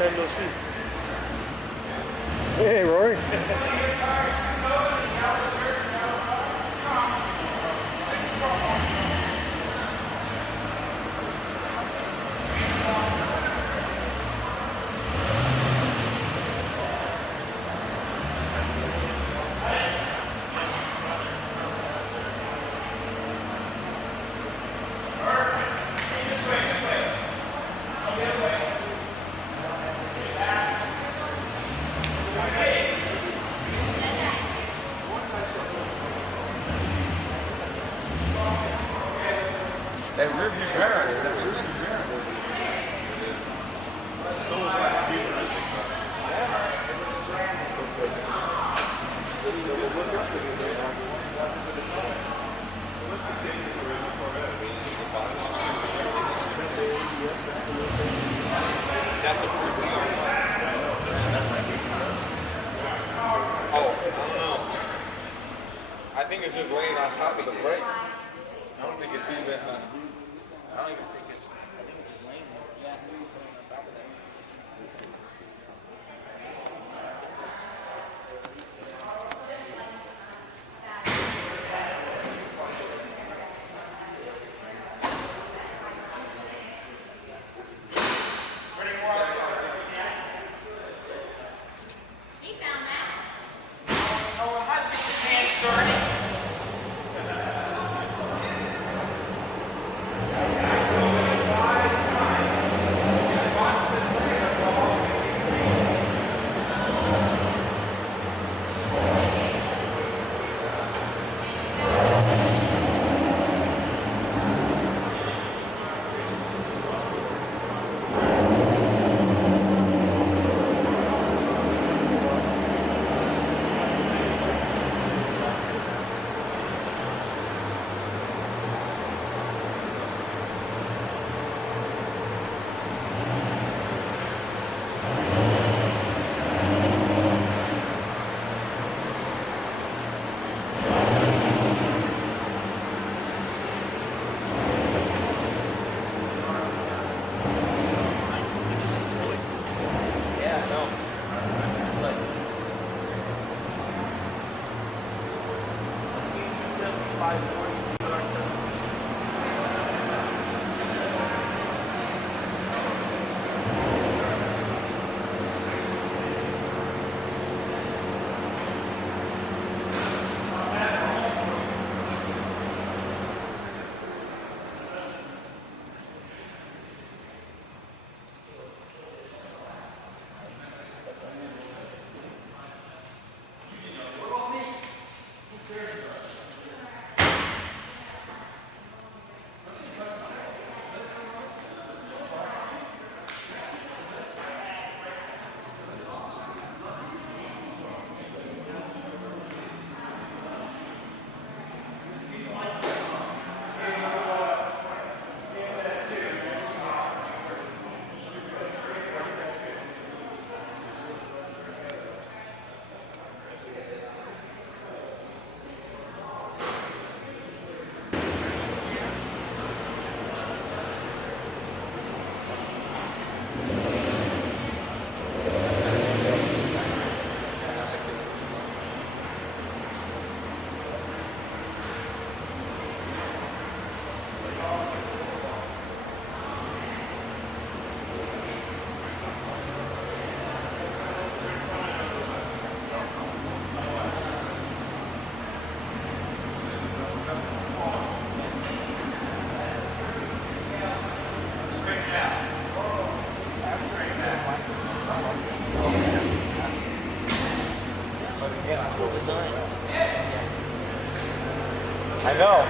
Hey, Lucy. Hey, Rory. That rearview mirror. I think it's just laying on top of the brakes. I don't think it's even. I don't even think it's. I think it's just laying there. Yeah, maybe it's laying on top of that. He found that. Oh, how did the can start? I know.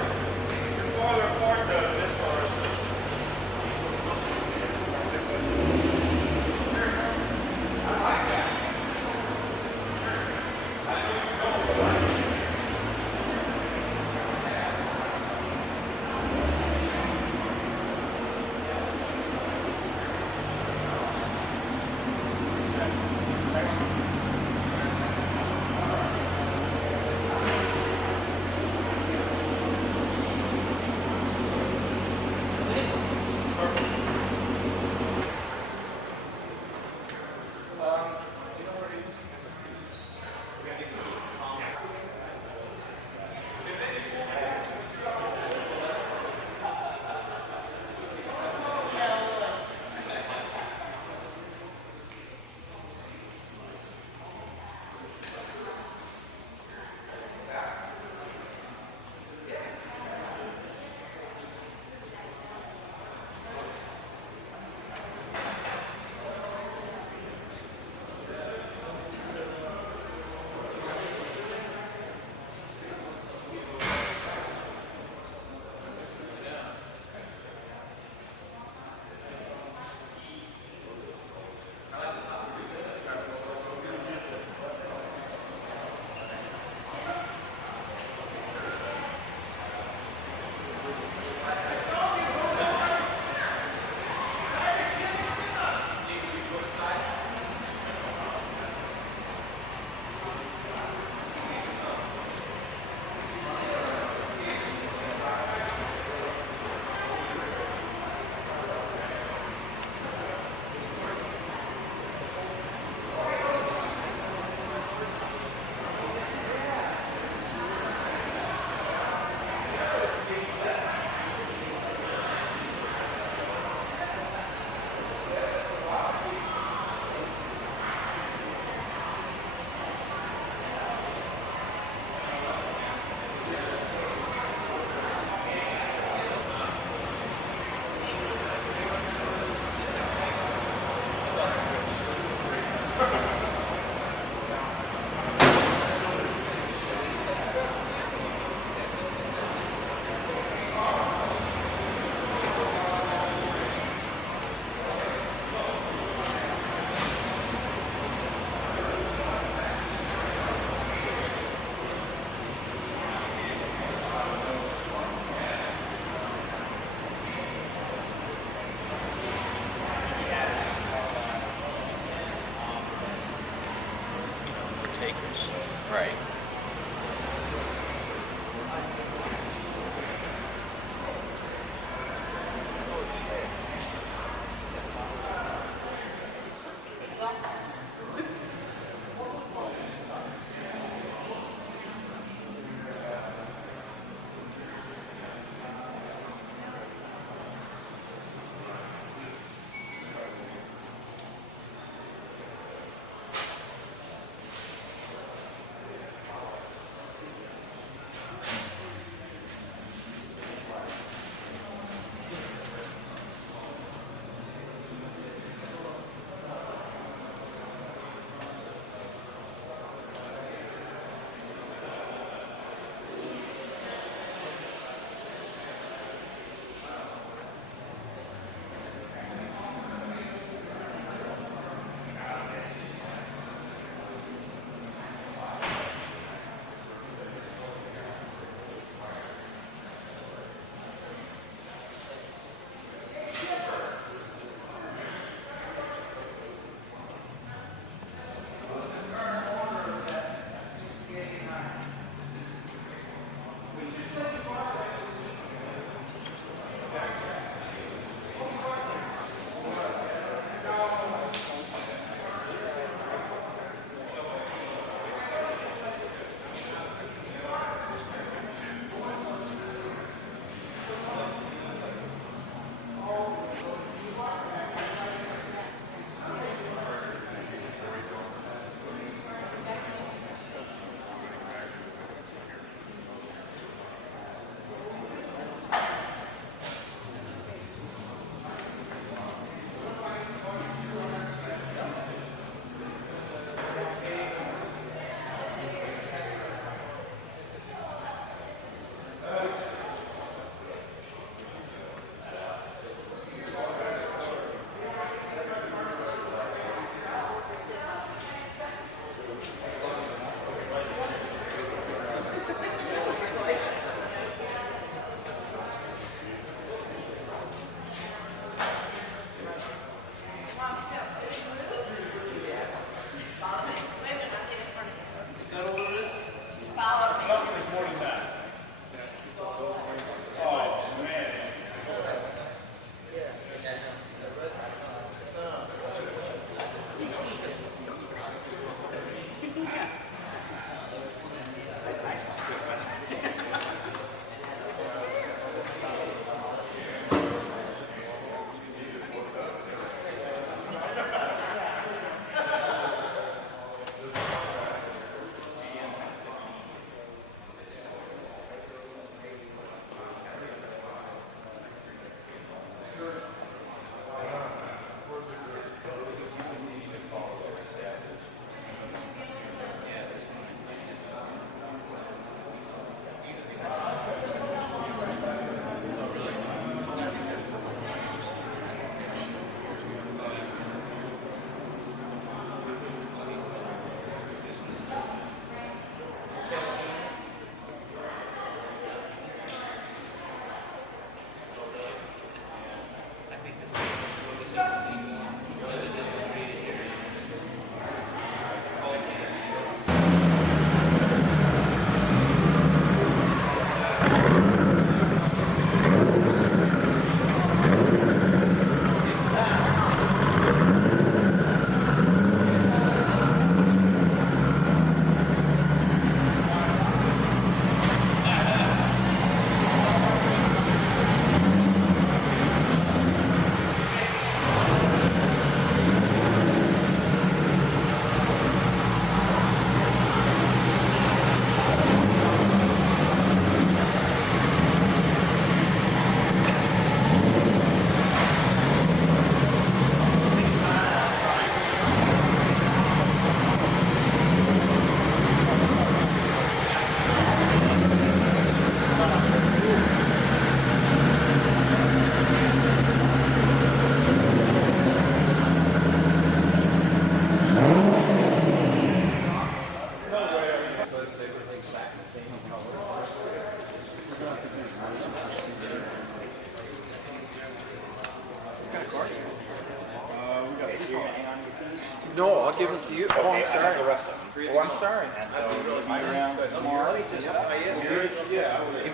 No, I'll give them to you. Oh, I'm Okay, I have sorry. the rest of them. Oh, I'm sorry. And so you'll be around tomorrow. Give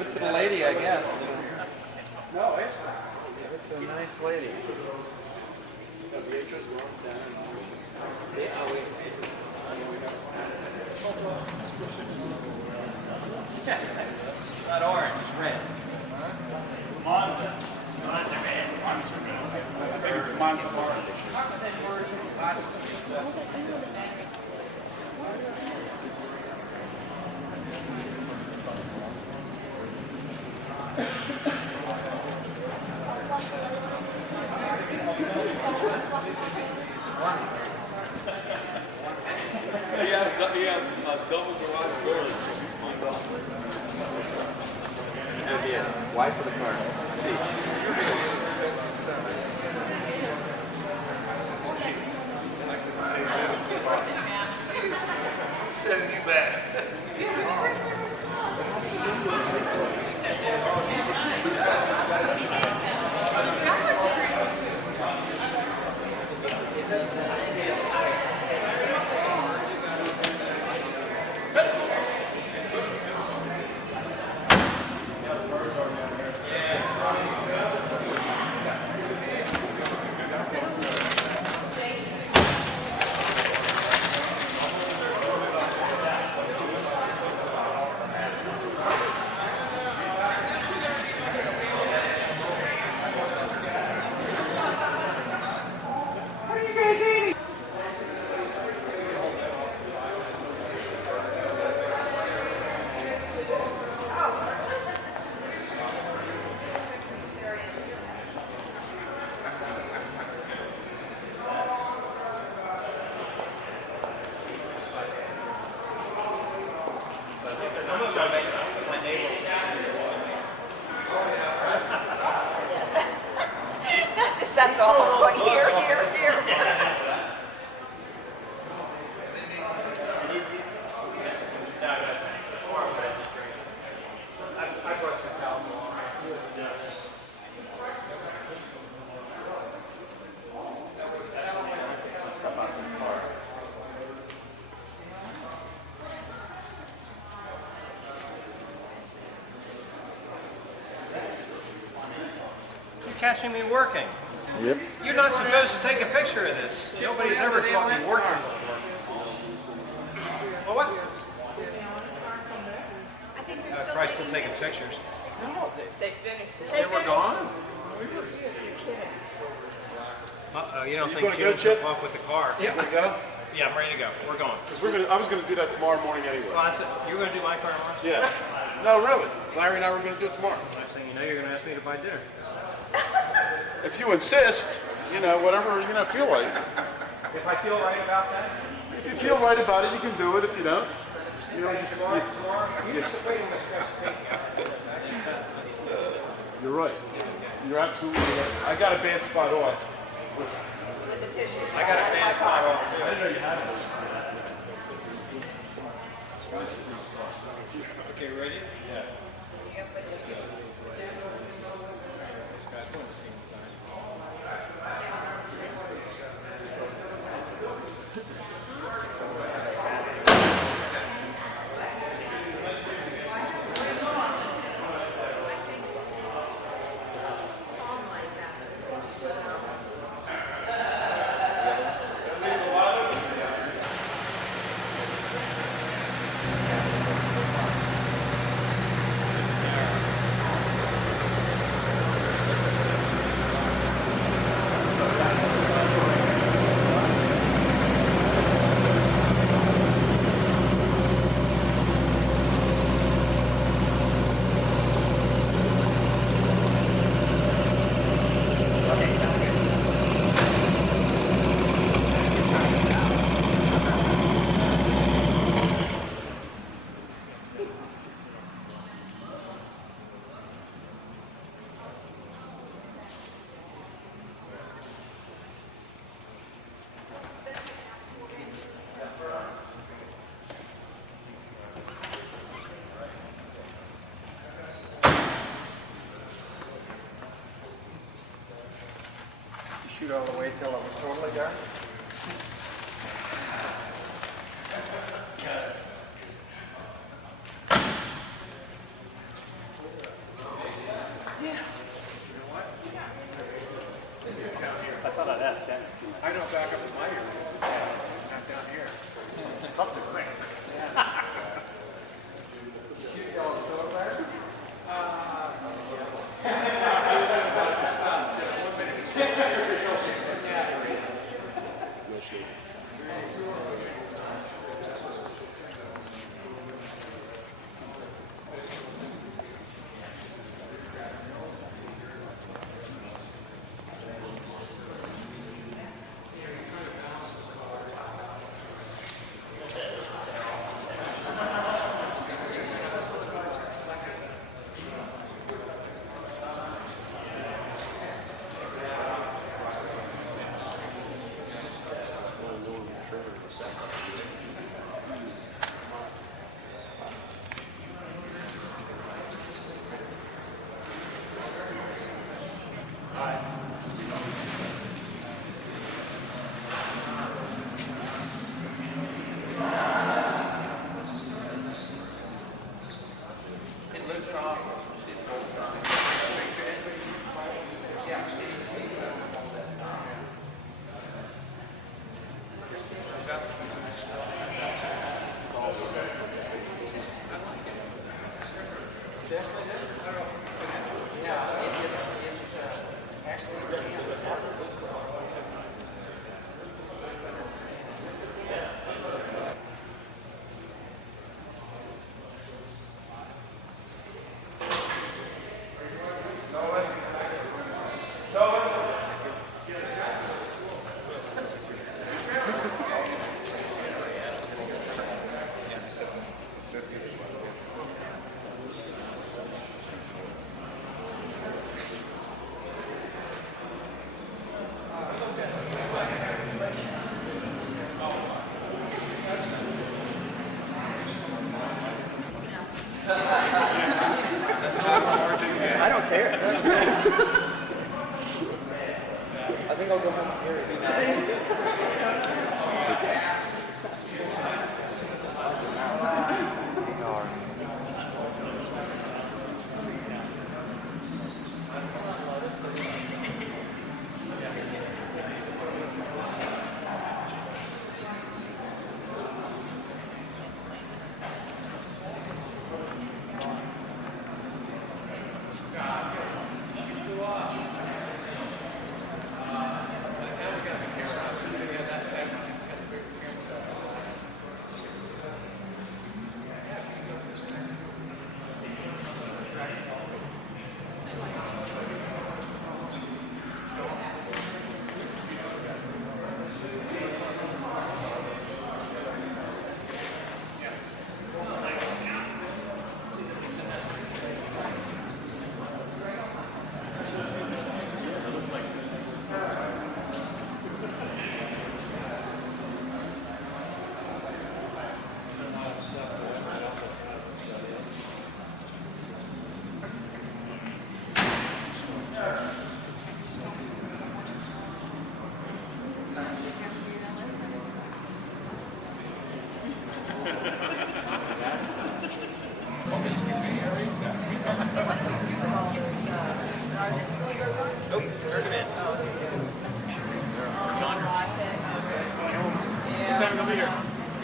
it to the lady, I guess. No, it's not. Give it to a nice lady. It's not orange, it's red. Double garage doors. Why for the car? See. Sending you back. That's awful. Like, here, here, here. You're catching me working. Yep. You're not supposed to take a picture of this. Nobody's ever caught me working before. Well, what? I think they're still Probably still taking pictures. No, they finished it. They were gone? You're kidding. Uh-oh, you don't You think gonna Jim go, Chip? took off with the car? We're gonna go? Yeah, I'm ready to go. We're going. Because I was gonna do that tomorrow morning anyway. Well, that's it. You're going to do my car tomorrow? Yeah. No, really. Larry and I were gonna do it tomorrow. Next thing you know, you're going to ask me to buy dinner. If you insist, whatever, feel like. If I feel right about that? If you feel right about it, you can do it. If you don't, Tomorrow? You're just waiting to stretch you're right. You're absolutely right. I got a bad spot off. With the tissue. I got a bad spot off too. I didn't know you had it. Okay, ready? Yeah. Shoot all the way till it was totally dark? It lifts off. It folds on. I don't care. I think I'll go home here.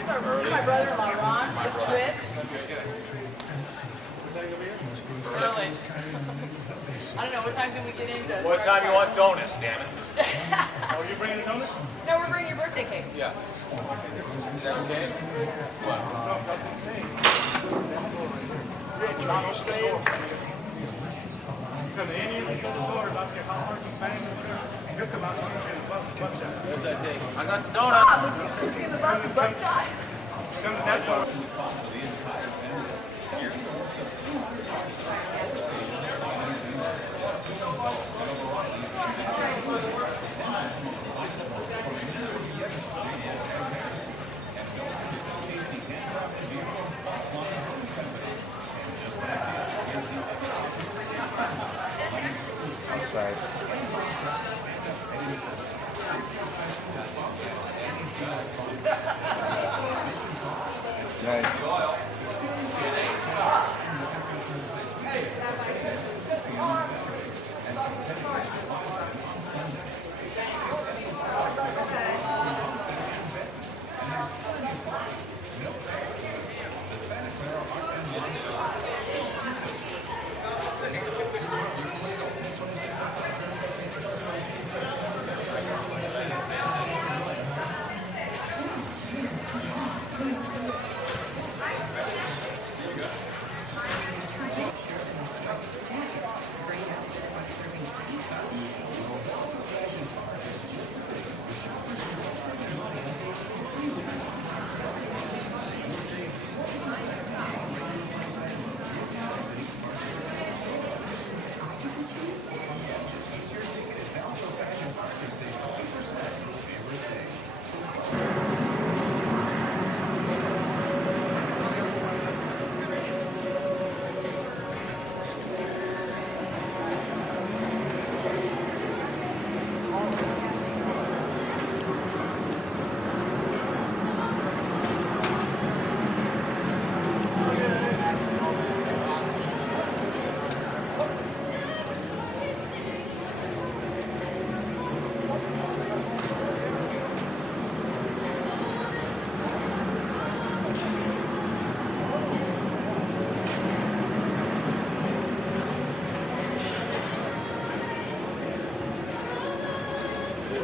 My brother-in-law, Ron, the switch. Early. I don't know, what time can we get into? What time you want donuts, damn it? Oh, you bringing the donuts? No, we're bringing your birthday cake. Yeah. Is that okay? No, nothing saying. Rich, I'll stay in. Because the Indians will show the door about their how hard you bang or whatever. He'll come out and say, what's that? Where's that thing? I got the donuts. Ah, look, you should be the buckshot. Come to that door.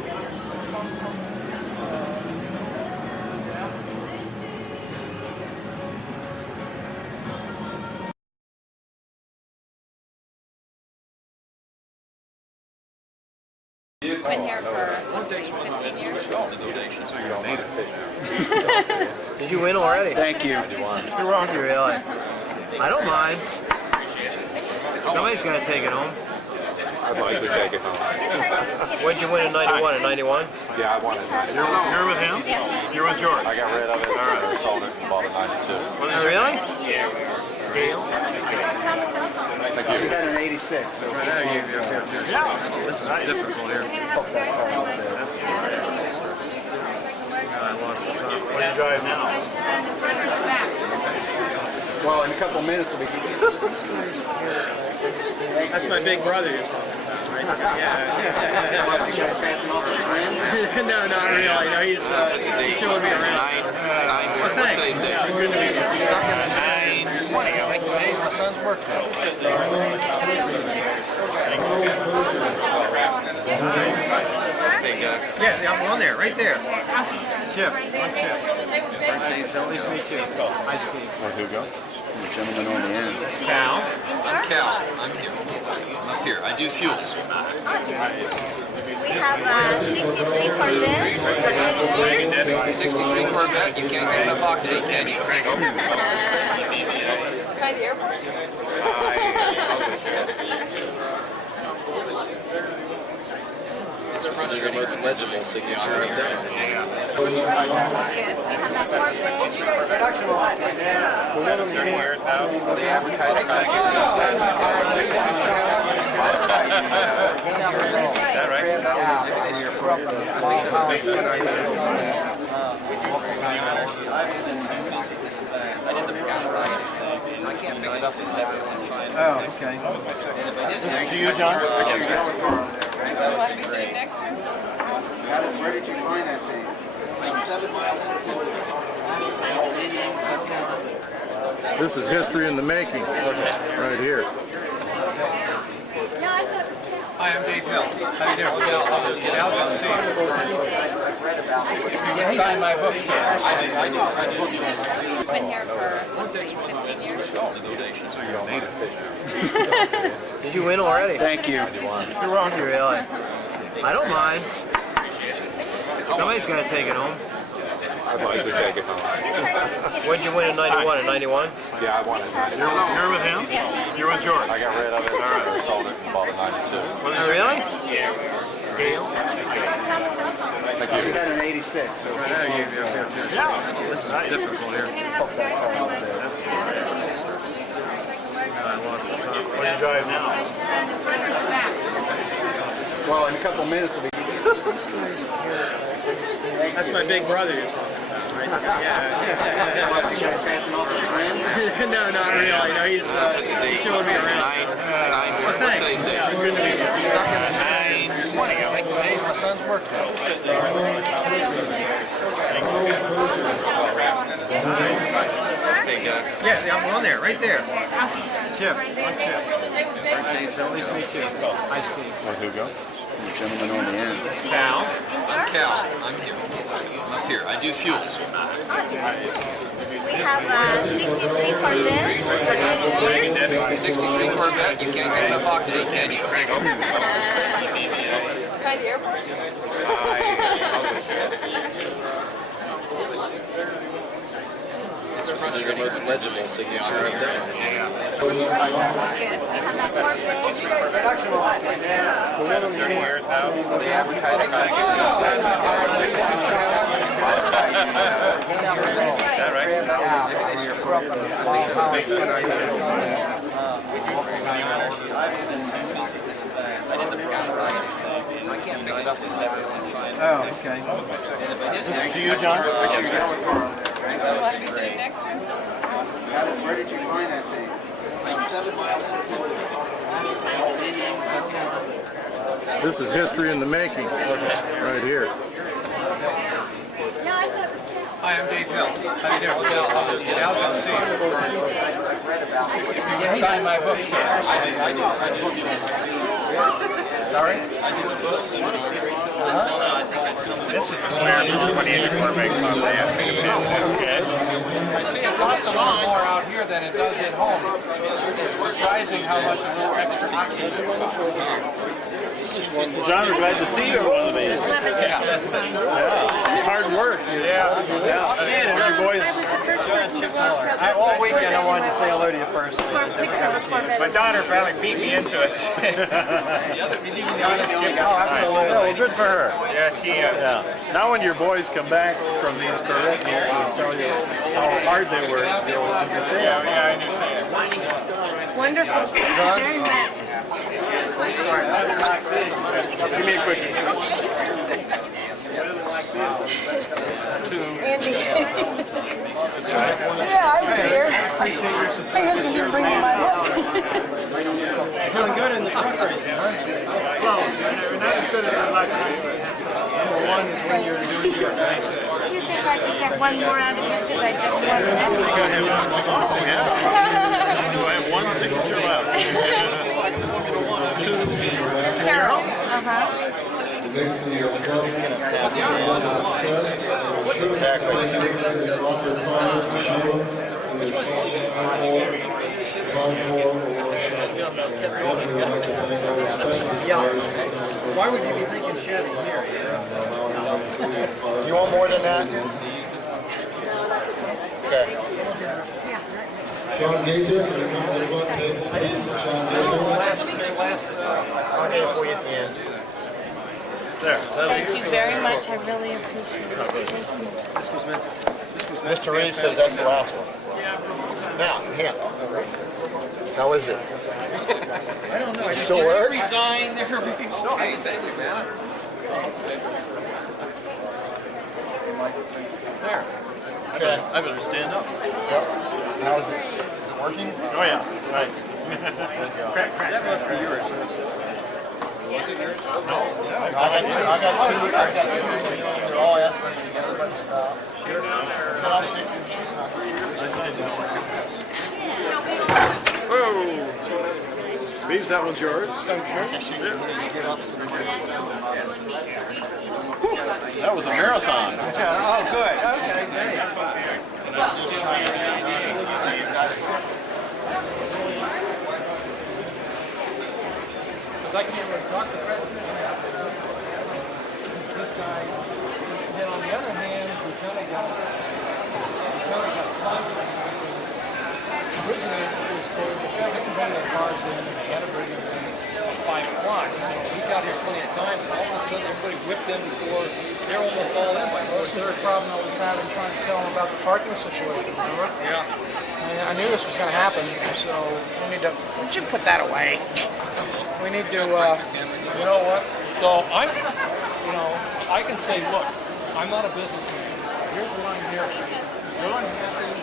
Been here for One takes 15 years. Donation, so you're a native fish. Did you win already? Thank you. You're wrong. You really? I don't mind. Somebody's gonna take it home. I'd like to take it home. What did you win in '91? In '91? Yeah, I wanted it. You're with him? You're with George? I got rid of it. I sold it and bought a 92. Oh, really? Gail? Thank you. got an '86. This is not difficult here. What do you drive now? Well, in a couple minutes we'll be. That's my big brother you're talking about, right? Yeah. You guys passing off your friends? No, not really. No, he's showing me around. Well, thanks. Stuck in the 9:20. I think today's my son's birthday. Yeah, see, I'm on there, right there. Chip. I'm Chip. Nice to meet you. Hi, Steve. Hugo? The gentleman on the end. Cal. I'm Cal. I'm here. I'm up here. I do fuels. We have 63 Corvette. 63 Corvette. You can't get enough octane, can you? by the airport. It's frustrating. The most legible signature I've done. That's good. We have that Corvette. They advertise I can't pick it up this heavy. Oh, okay. This is to you, John? We'll have to be sitting next to him. Where did you find that thing? 7 miles. This is history in the making, right here. Hi, I'm Dave Hill. How you doing? I'll just get out and see you. If you can sign my book, sir. Been here for One takes 15 years. Donation, so you're a native fish. Did you win already? Thank you. You're wrong. You really? I don't mind. Somebody's gonna take it home. I'd like to take it home. What did you win in '91? In '91? Yeah, I wanted it. You're with him? You're with George? I got rid of it. I sold it and bought a 92. Oh, really? Gail? You got an 86. This is not difficult here. What do you drive now? Well, in a couple minutes we'll be. That's my big brother you're talking about, right? Yeah. You guys passing off your friends? No, not really. No, he's showing me around. Well, thanks. Good to meet you. Stuck in the 9:20. I think today's my son's birthday. Yeah, see, I'm on there, right there. Chip. I'm Chip. Nice to meet you. Hi, Steve. Hugo? The gentleman on the end. Cal. I'm Cal. I'm here. I'm up here. I do fuels. We have 63 Corvette. 63 Corvette. You can't get enough octane, can you? By the airport. It's frustrating. The most legible signature I've done. That's good. We have that Corvette. They advertise I can't pick it up this heavy. Oh, okay. This is to you, John? We'll have to be sitting next to him. Where did you find that thing? 7 miles. This is history in the making, right here. Hi, I'm Dave Hill. How you doing? I'll just get out and see you. If you can sign my book, sir. I do. Sorry? I do the books. This is a square for somebody in the Corvette Club. They asked me to bid that. I see it costs a lot more out here than it does at home. It's surprising how much a little extra oxygen costs. John, we're glad to see you on one of these. Yeah, it's hard work. Yeah. You boys. All weekend I wanted to say hello to you first. My daughter finally beat me into it. Oh, absolutely. Well, good for her. Yeah, she. Yeah. Now when your boys come back from these Corvette games and tell you how hard they were to deal with the same. Yeah, I understand. Wonderful. Thank you very much. Give me a quickie. Andy. Yeah, I was here. My husband didn't bring me my book. Feeling good in the truck racing, huh? Well, not as good as I'd like to be. Number one is when you're doing your night. You think I could get one more out of you because I just won the next I have one signature left. Carol. Yeah. Why would you be thinking shedding here? You want more than that? Okay. Sean Gazer, Sean I'll get it for you at the end. Thank you very much. I really appreciate it. Thank you. Mr. Reeves says that's the last one. Now, him. How is it? I don't know. Still work? Resign. They're sorry. Thank you, man. There. Okay. I better stand up. Yep. How is it? Is it working? Oh yeah. Right. That must be yours. Was it yours? No. I got two. They're all estimates. Everybody stop. Sure. I'll shake Whoa. Reeves, that one's yours. That was a marathon. Oh, good. Okay, great. Because I can't really talk to the president. This guy. Then on the other hand, we kind of got sidetracked. Originally, it was told that they can bring their cars in, and they had to bring them in at 5 o'clock. So we got here plenty of time. And all of a sudden, everybody whipped in before they're almost all in by This is the problem I was having trying to tell them about the parking situation, remember? Yeah. I knew this was going to happen, so we need to. Would you put that away? We need to. You know what? So I can say, look, I'm not a businessman. Here's what I'm hearing. You're unhappy.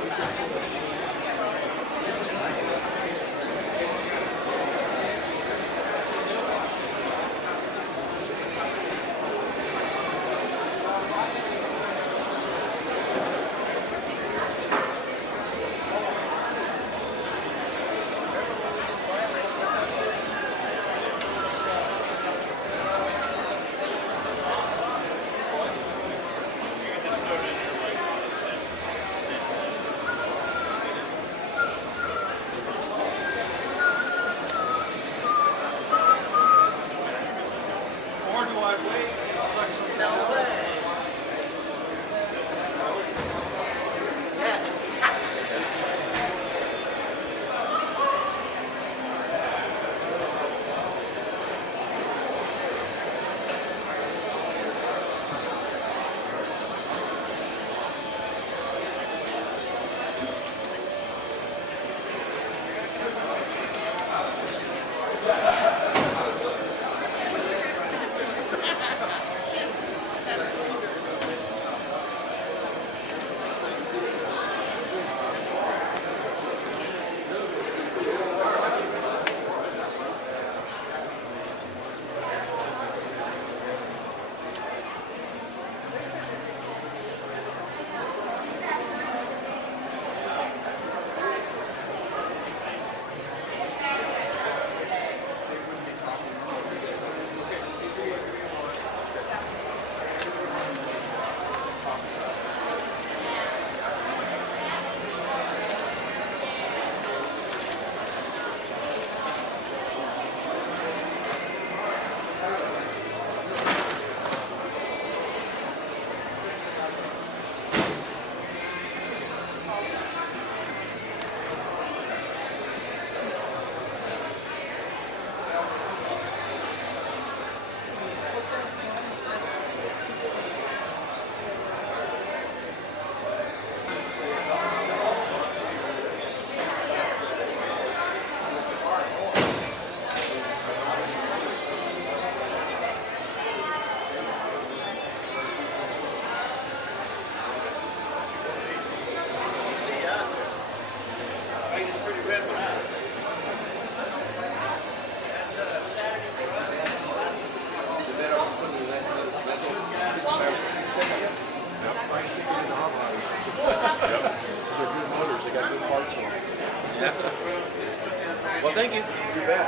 Thank you. You bet.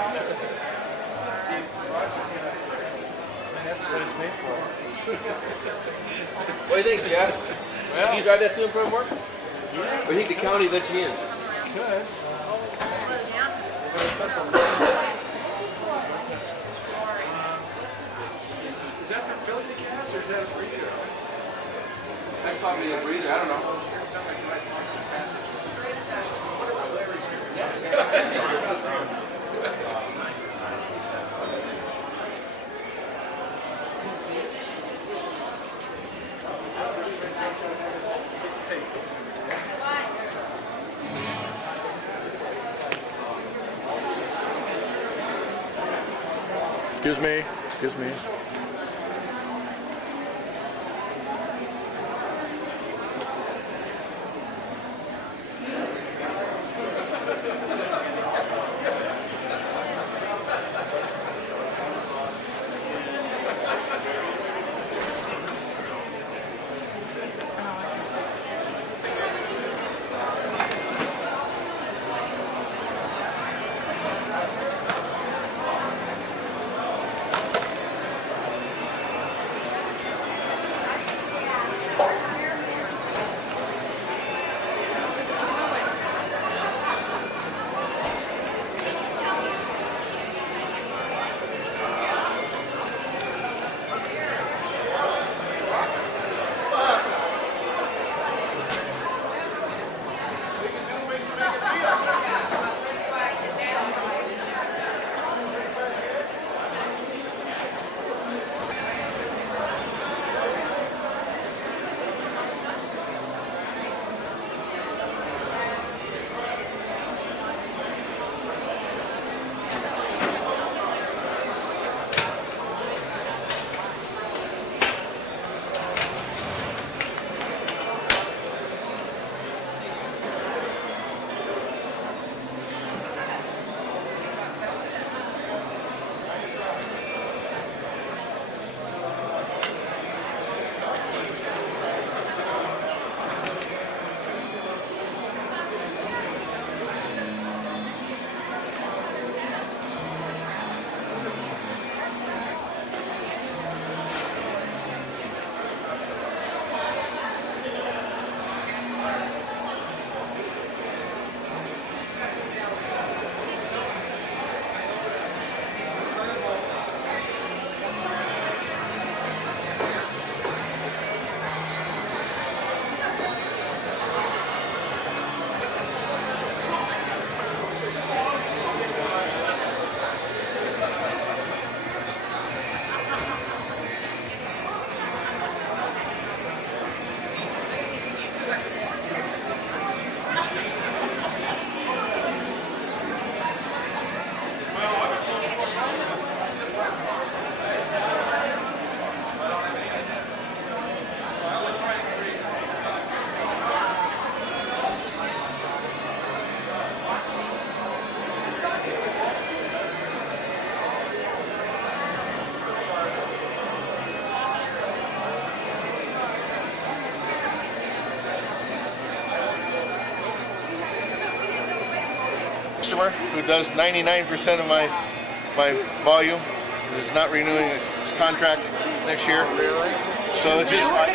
That's what it's made for. What do you think, Jeff? Can you drive that through and from work? Yeah. Or do you think the county let you in? Could. Is that for filling the gas or is that a breather? That's probably a breather. I don't know. Excuse me. Excuse me. Customer who does 99% of my volume is not renewing his contract next year. Really? So it's just I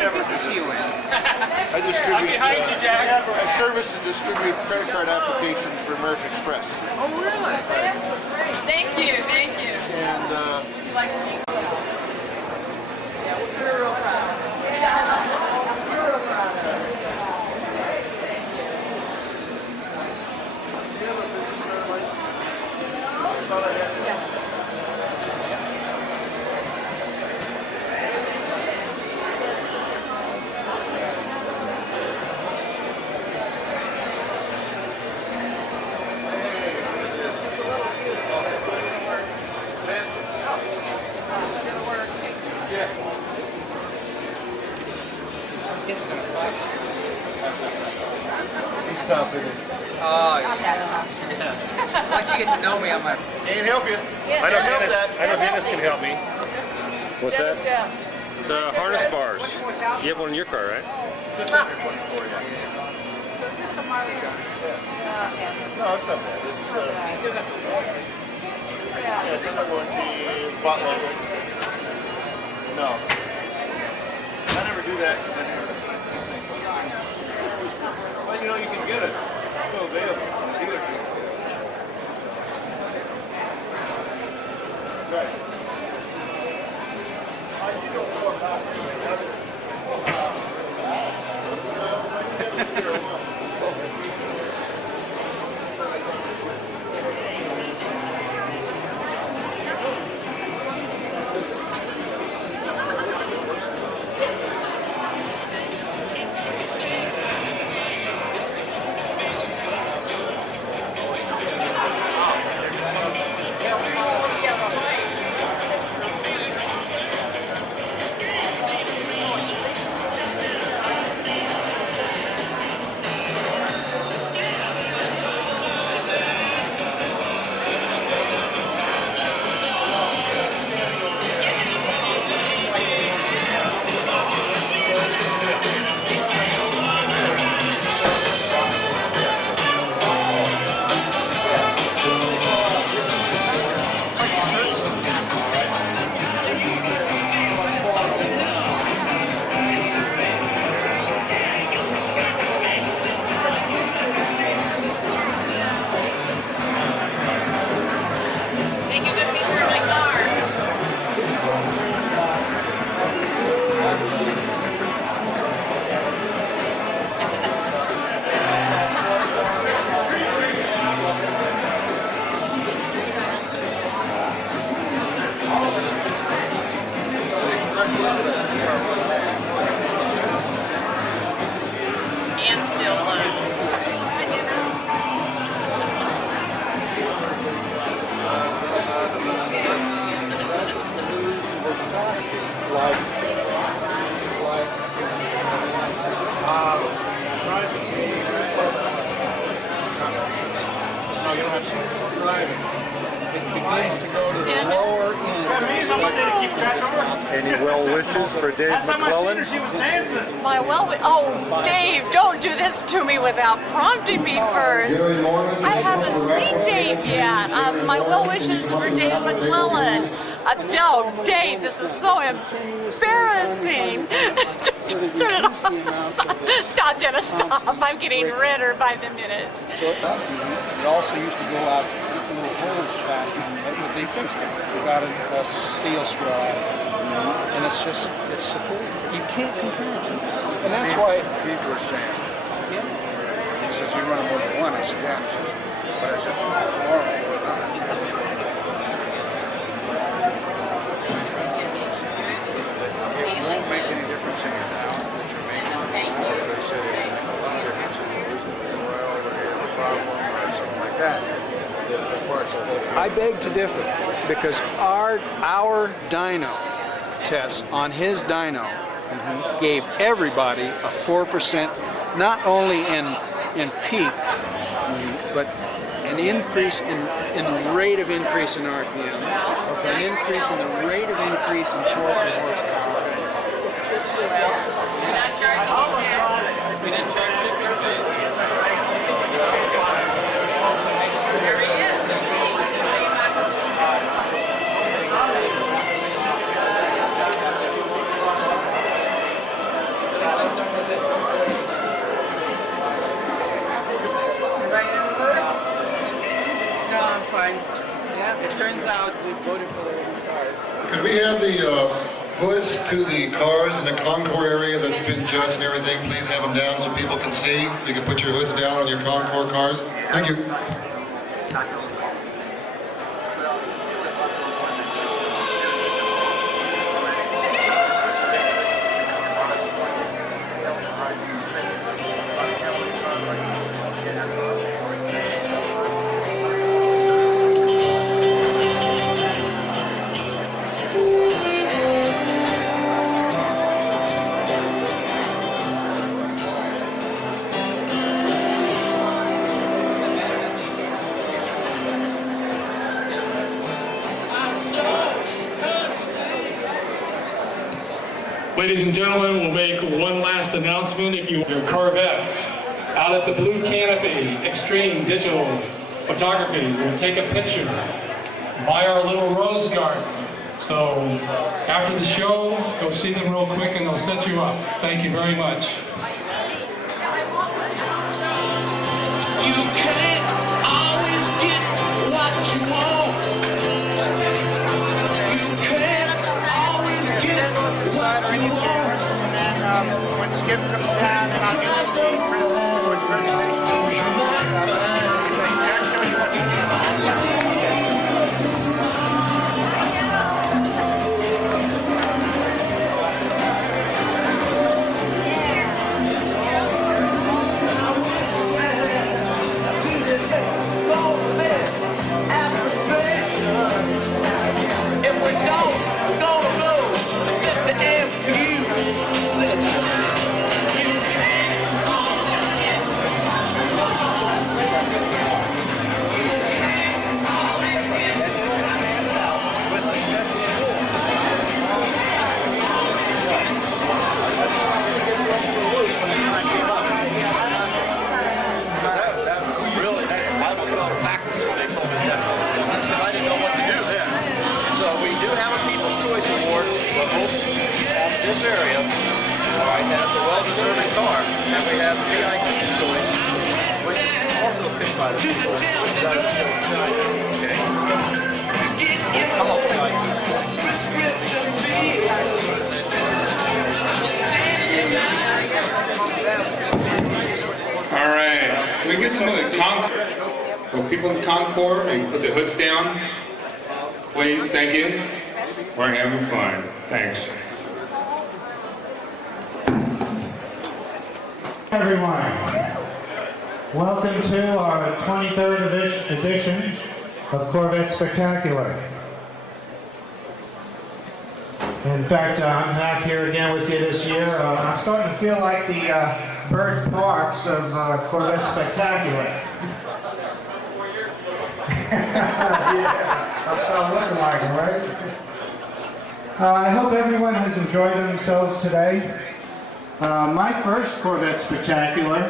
distribute I service and distribute credit card applications for American Express. Oh, really? Thank you, thank you. And Like to keep it up. Yeah, we're real proud. We're real proud of it. Thank you. he's tough, isn't he? Oh, yeah. Once you get to know me, I'm like, Can't help you. I know Dennis can help me. What's Dennis, that? yeah. The harness bars. You have one in your car, right? Just under 24, yeah. from Marley. No, it's not bad. It's, yeah, it's not warranty, bought leather. No. I never do that. Well, you know, you can get it. It's still available from the dealership. Right. Any well wishes for Dave McClellan? My oh, Dave, don't do this to me without prompting me first. I haven't seen Dave yet. My well wishes for Dave McClellan. No, Dave, this is so embarrassing. Turn it off. Stop, Jenna, stop. I'm getting redder by the minute. It also used to go out little holes faster, but they fixed it. It's got a seal stride, and it's support. You can't compare it. And that's why Keith was saying, yeah. he says you run them over one. I said, yeah. He says, but I said, tomorrow. It won't make any difference in your now that you're making more. They said it makes a lot of difference if you lose the oil or you have a problem or something like that. The parts will hold. I beg to differ because our dyno tests on his dyno gave everybody a 4%, not only in peak, but an increase in the rate of increase in RPM, an increase in the rate of increase in torque and horsepower. It turns out we voted for the wrong cars. Could we have the hoods to the cars in the concours area that's been judged and everything, please have them down so people can see. You can put your hoods down on your concours cars. Thank you. Ladies and gentlemen, we'll make one last announcement. If you have your Corvette out at the Blue Canopy Extreme Digital Photography. We'll take a picture by our little rose garden. So after the show, go see them real quick and they'll set you up. Thank you very much. You can't always get what you want. You can't always get what you want. And then when Skip comes down, then I'll give us the presentation. Jack, show you what you do. This area, all right, that's a well-deserving car, and we have VIP's Choice, which is also picked by the people who got the show tonight. Okay. Come on, VIP's Choice. All right, can we get some of the Concord? So people in Concord, they can put their hoods down, please. Thank you. We're having fun. Thanks. Everyone, welcome to our 23rd edition of Corvette Spectacular. In fact, I'm back here again with you this year. I'm starting to feel like the Burt Parks of Corvette Spectacular. Yeah, that's what I'm looking like, right? I hope everyone has enjoyed themselves today. My first Corvette Spectacular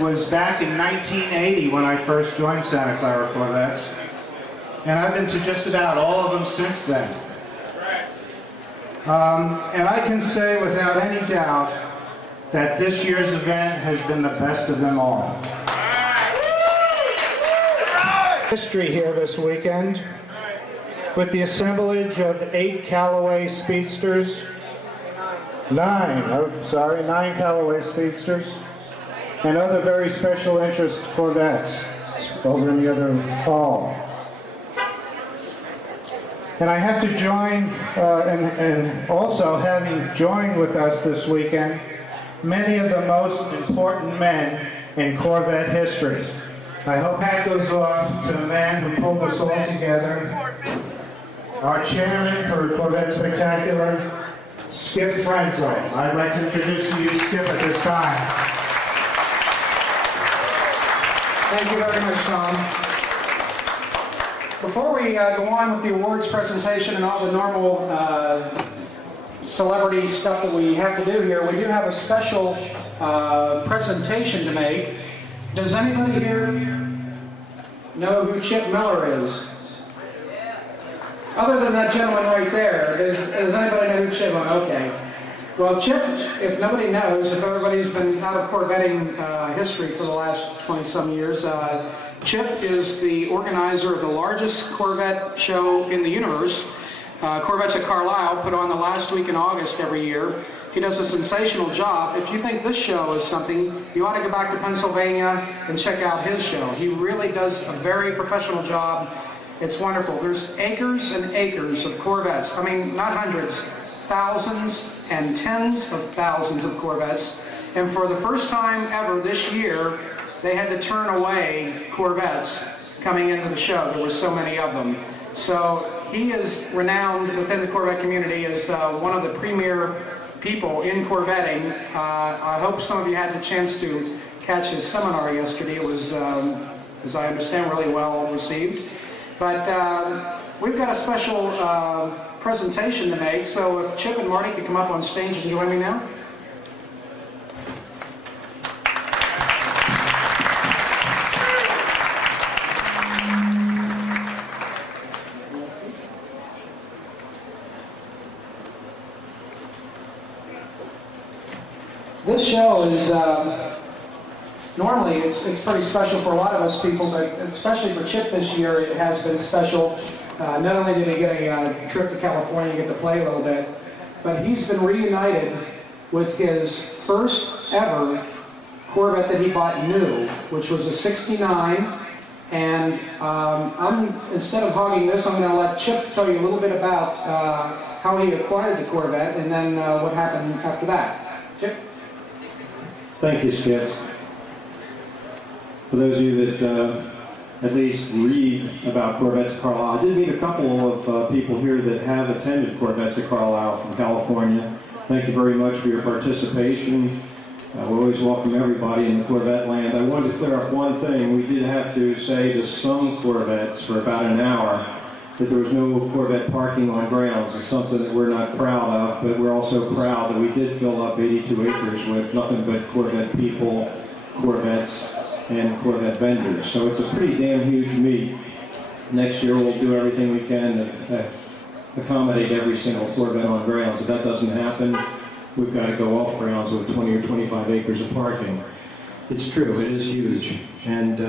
was back in 1980 when I first joined Santa Clara Corvettes. And I've been to just about all of them since then. And I can say without any doubt that this year's event has been the best of them all. History here this weekend with the assemblage of 8 Callaway Speedsters. 9 Callaway Speedsters and other very special interest Corvettes over in the other hall. And I have to join, and also having joined with us this weekend, many of the most important men in Corvette history. I hope that goes off to the man who pulled us all together, our chairman for Corvette Spectacular, Skip Frenzel. I'd like to introduce to you Skip at this time. Thank you very much, Tom. Before we go on with the awards presentation and all the normal celebrity stuff that we have to do here, we do have a special presentation to make. Does anybody here know who Chip Miller is? Other than that gentleman right there, does anybody know who Chip is? Okay. Well, Chip, if nobody knows, if everybody's been out of Corvetting history for the last 20-some years, Chip is the organizer of the largest Corvette show in the universe. Corvettes at Carlisle, put on the last week in August every year. He does a sensational job. If you think this show is something, you ought to go back to Pennsylvania and check out his show. He really does a very professional job. It's wonderful. There's acres and acres of Corvettes. I mean, not hundreds, thousands and tens of thousands of Corvettes. And for the first time ever this year, they had to turn away Corvettes coming into the show. There were so many of them. So he is renowned within the Corvette community as one of the premier people in Corvetting. I hope some of you had the chance to catch his seminar yesterday. It was, as I understand, really well received. But we've got a special presentation to make, so if Chip and Marty could come up on stage and join me now. This show is, normally it's pretty special for a lot of us people, but especially for Chip this year, it has been special. Not only did he get a trip to California and get to play a little bit, but he's been reunited with his first ever Corvette that he bought new, which was a 69. And instead of hogging this, I'm going to let Chip tell you a little bit about how he acquired the Corvette and then what happened after that. Chip? Thank you, Skip. For those of you that at least read about Corvettes at Carlisle, I did meet a couple of people here that have attended Corvettes at Carlisle from California. Thank you very much for your participation. We always welcome everybody in the Corvette land. I wanted to clear up one thing. We did have to say to some Corvettes for about an hour that there was no Corvette parking on grounds. It's something that we're not proud of, but we're also proud that we did fill up 82 acres with nothing but Corvette people, Corvettes, and Corvette vendors. So it's a pretty damn huge meet. Next year we'll do everything we can to accommodate every single Corvette on grounds. If that doesn't happen, we've got to go off grounds with 20 or 25 acres of parking. It's true, it is huge. And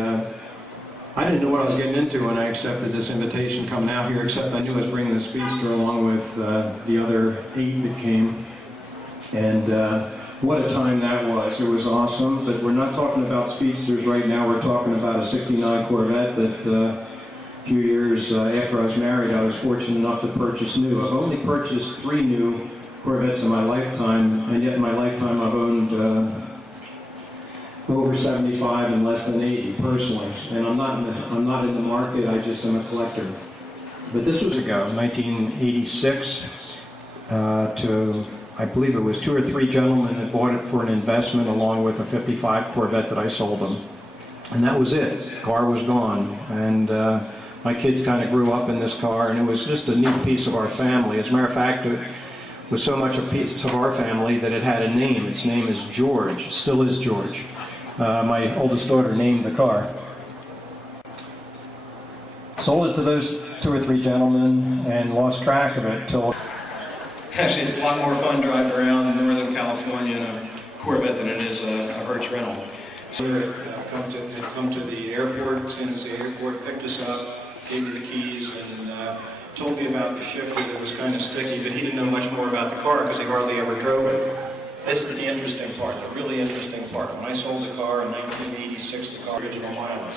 I didn't know what I was getting into when I accepted this invitation coming out here, except I knew I was bringing the Speedster along with the other 8 that came. And what a time that was. It was awesome, but we're not talking about Speedsters right now. We're talking about a 69 Corvette that a few years after I was married, I was fortunate enough to purchase new. I've only purchased 3 new Corvettes in my lifetime, and yet in my lifetime I've owned over 75 and less than 80 personally. And I'm not in the market, I just am a collector. But this was ago, 1986, to, I believe it was 2 or 3 gentlemen that bought it for an investment along with a 55 Corvette that I sold them. And that was it. The car was gone. And my kids kind of grew up in this car, and it was just a neat piece of our family. As a matter of fact, it was so much a piece of our family that it had a name. Its name is George. It still is George. My oldest daughter named the car. Sold it to those 2 or 3 gentlemen and lost track of it till... Actually, it's a lot more fun driving around in Northern California in a Corvette than it is a Hertz rental. So we come to the airport, San Jose Airport, picked us up, gave me the keys, and told me about the shifter that was kind of sticky, but he didn't know much more about the car because he hardly ever drove it. This is the interesting part, the really interesting part. When I sold the car in 1986, the car original miles.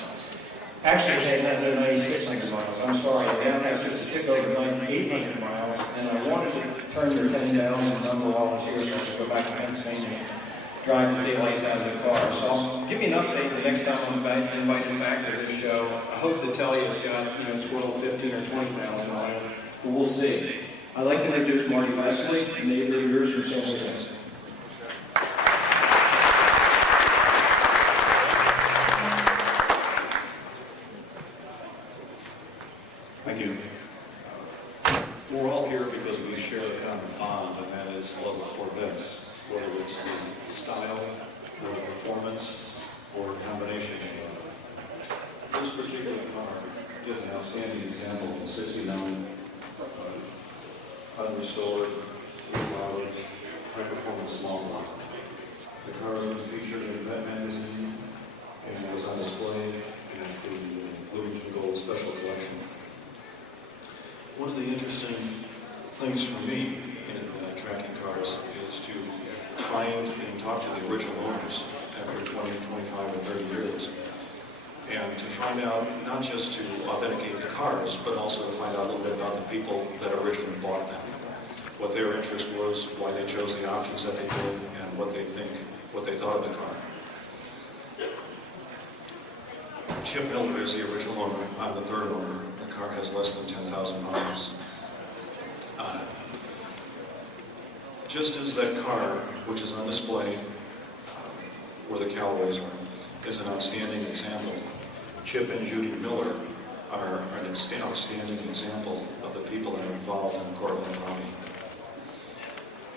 Actually, it had 9,600 miles. I'm sorry, I now have just a tick over 9,800 miles, and I wanted to turn their 10,000 number volunteers to go back to Pennsylvania, drive the daylights out of the car. So I'll give you an update the next time I'm invited back to this show. I hope to tell you it's got 12, 15, or 20,000 miles, but we'll see. I'd like to introduce Marty Wesley, a neighbor of yours from San Jose. Thank you. We're all here because we share a common bond, and that is love of Corvettes, whether it's the style, or the performance, or a combination of. This particular car is an outstanding example of a 69 unrestored, remodeled, high-performance small block. The car was featured in Vet magazine and was on display at the Bloomington Gold Special Collection. One of the interesting things for me in tracking cars is to find and talk to the original owners after 20, 25, or 30 years. And to find out, not just to authenticate the cars, but also to find out a little bit about the people that originally bought them. What their interest was, why they chose the options that they did, and what they thought of the car. Chip Miller is the original owner. I'm the third owner. The car has less than 10,000 miles on it. Just as that car, which is on display where the Callaways are, is an outstanding example, Chip and Judy Miller are an outstanding example of the people that are involved in the Corvette hobby.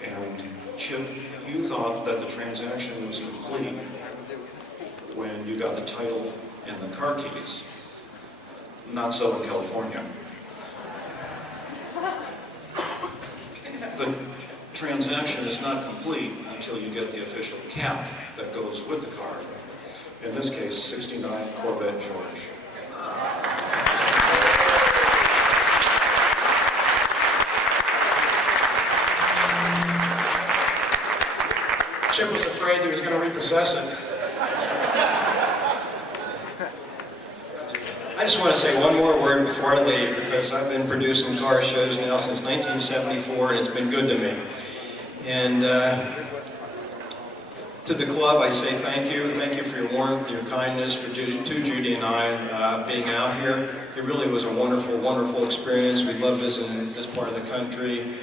And Chip, you thought that the transaction was complete when you got the title and the car keys. Not so in transaction is not complete until you get the official cap that goes with the car. In this case, 69 Corvette George. Chip was afraid he was going to repossess it. I just want to say one more word before I leave, because I've been producing car shows now since 1974, and it's been good to me. And to the club, I say thank you. Thank you for your warmth, your kindness, to Judy and I being out here. It really was a wonderful, wonderful experience. We love visiting this part of the country.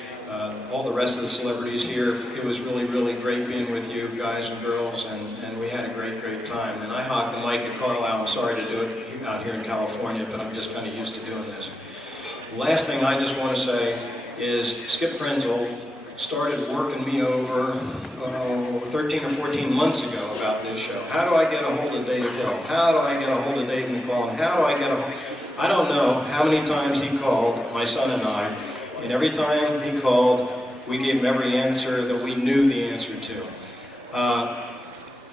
All the rest of the celebrities here. It was really, really great being with you guys and girls, and we had a great, great time. And I hogged the mic at Carlisle. I'm sorry to do it out here in California, but I'm just kind of used to doing this. Last thing I just want to say is Skip Frenzel started working me over 13 or 14 months ago about this show. How do I get a hold of Dave Hill? How do I get a hold of Dave McClellan? How do I get a hold? I don't know how many times he called, my son and I, and every time he called, we gave him every answer that we knew the answer to.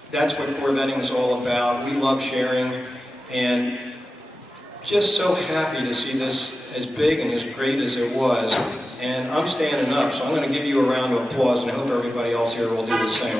That's what Corvetting is all about. We love sharing, and just so happy to see this as big and as great as it was. And I'm standing up, so I'm going to give you a round of applause, and I hope everybody else here will do the same.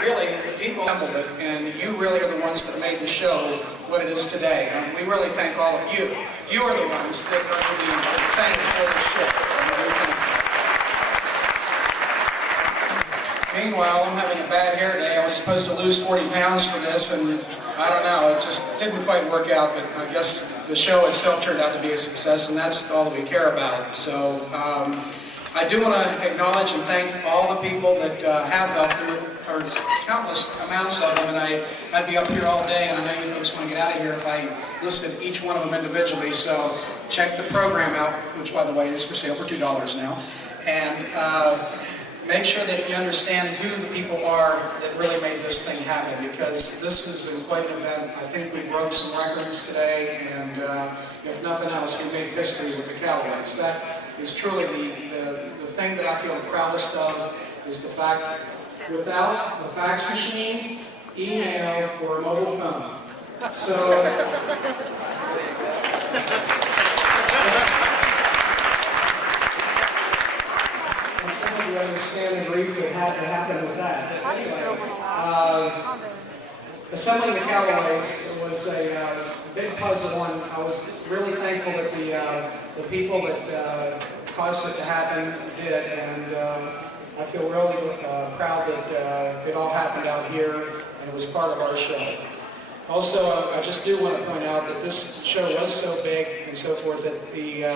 Really, the people assembled it, and you really are the ones that made the show what it is today. And we really thank all of you. You are the ones that are being thanked for the show. Meanwhile, I'm having a bad hair day. I was supposed to lose 40 pounds for this, and I don't know, it just didn't quite work out, but I guess the show itself turned out to be a success, and that's all that we care about. So I do want to acknowledge and thank all the people that have helped. There are countless amounts of them, and I'd be up here all day, and I know you folks want to get out of here if I listed each one of them individually. So check the program out, which, by the way, is for sale for $2 now. And make sure that you understand who the people are that really made this thing happen, because this has been quite an event. I think we broke some records today, and if nothing else, we made history with the Callaways. That is truly the thing that I feel the proudest of, is the fact that without a fax machine, email, or a mobile phone. So, you understand the grief that had to happen with that. Assembling the Callaways was a big puzzle, and I was really thankful that the people that caused it to happen did, and I feel really proud that it all happened out here, and it was part of our show. Also, I just do want to point out that this show was so big and so forth that the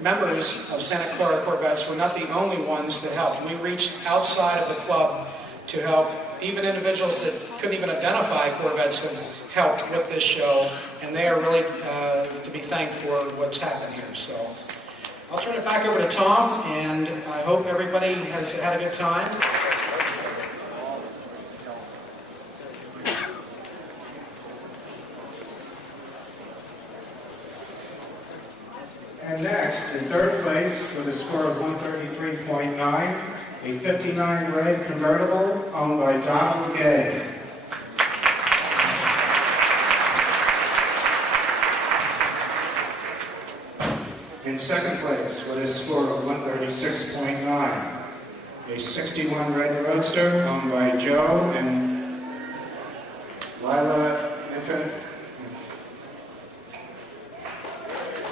members of Santa Clara Corvettes were not the only ones that helped. We reached outside of the club to help. Even individuals that couldn't even identify Corvettes have helped with this show, and they are really to be thanked for what's happened here. So I'll turn it back over to Tom, and I hope everybody has had a good time. And next, in third place, with a score of 133.9, a 59 red convertible owned by John Legay. In second place, with a score of 136.9, a 61 red roadster owned by Joe and Lila Infant.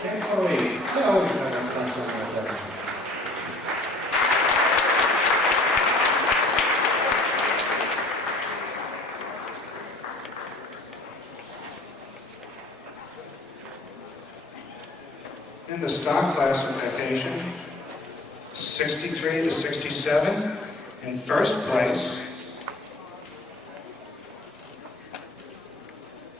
Can't believe. No, in the stock classification, 63 to 67, in first place,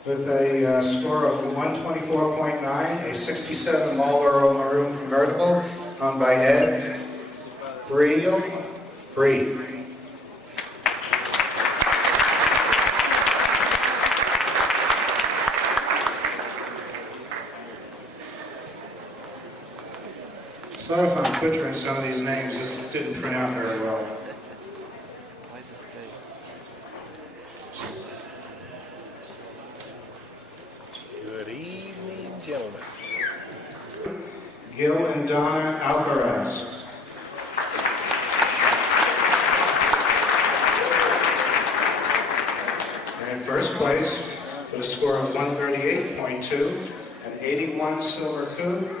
with a score of 124.9, a 67 Marlboro Maroon convertible owned by Ed Bree. Sorry if I'm butchering some of these names, this didn't print out very well. Why is this good? Good evening, gentlemen. Gil and Donna Alcaraz. And in first place, with a score of 138.2, an 81 silver coupe,